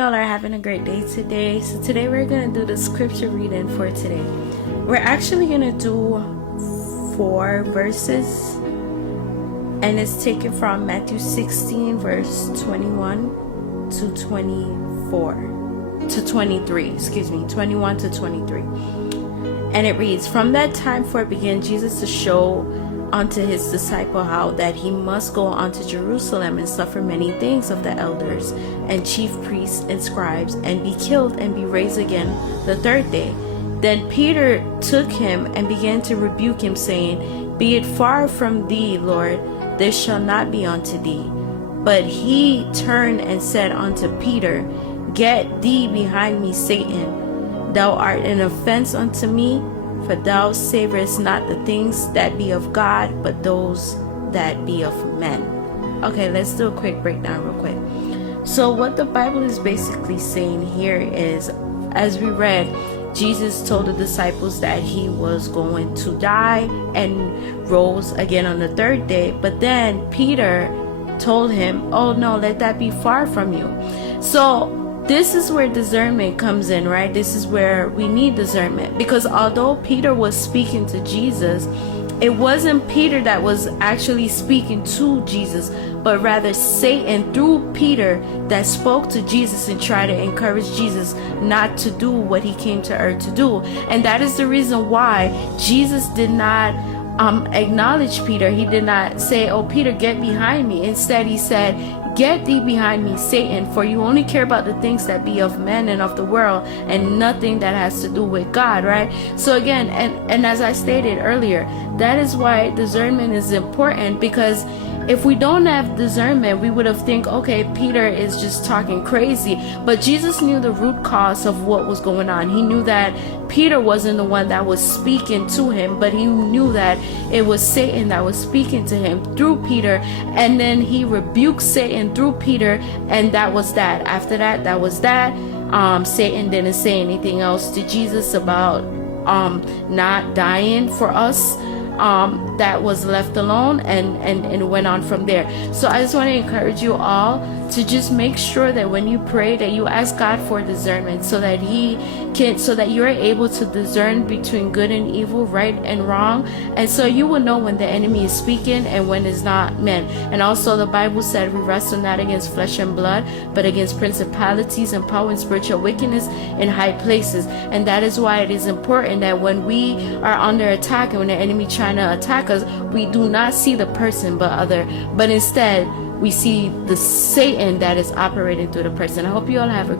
Y'all are having a great day today. So today we're going to do the scripture reading for today. We're actually going to do 4 verses, and it's taken from Matthew 16 verse 21 to 21 to 23. And it reads, "From that time forth began Jesus to show unto his disciple how that he must go unto Jerusalem and suffer many things of the elders and chief priests and scribes, and be killed and be raised again the third day. Then Peter took him and began to rebuke him, saying, Be it far from thee, Lord, this shall not be unto thee. But he turned and said unto Peter, Get thee behind me, Satan. Thou art an offense unto me, for thou savorest not the things that be of God, but those that be of men." Okay, let's do a quick breakdown real quick. So what the Bible is basically saying here is, as we read, Jesus told the disciples that he was going to die and rose again on the third day. But then Peter told him, oh no, let that be far from you. So this is where discernment comes in, right? This is where we need discernment, because although Peter was speaking to Jesus, it wasn't Peter that was actually speaking to Jesus, but rather Satan through Peter that spoke to Jesus and tried to encourage Jesus not to do what he came to earth to do. And that is the reason why Jesus did not acknowledge Peter. He did not say, oh, Peter, get behind me. Instead, he said, Get thee behind me, Satan, for you only care about the things that be of men and of the world, and nothing that has to do with God, right? So again, and as I stated earlier, that is why discernment is important, because if we don't have discernment, we would have think, okay, Peter is just talking crazy. But Jesus knew the root cause of what was going on. He knew that Peter wasn't the one that was speaking to him, but he knew that it was Satan that was speaking to him through Peter. And then he rebuked Satan through Peter, and that was that. After that, that was that. Satan didn't say anything else to Jesus about not dying for us. That was left alone, and went on from there. So I just want to encourage you all to just make sure that when you pray that you ask God for discernment, so that you're able to discern between good and evil, right and wrong, and so you will know when the enemy is speaking and when it's not meant. And also the Bible said we wrestle not against flesh and blood, but against principalities and power and spiritual wickedness in high places. And that is why it is important that when we are under attack and when the enemy trying to attack us, we do not see the person but instead we see the Satan that is operating through the person. I hope you all have a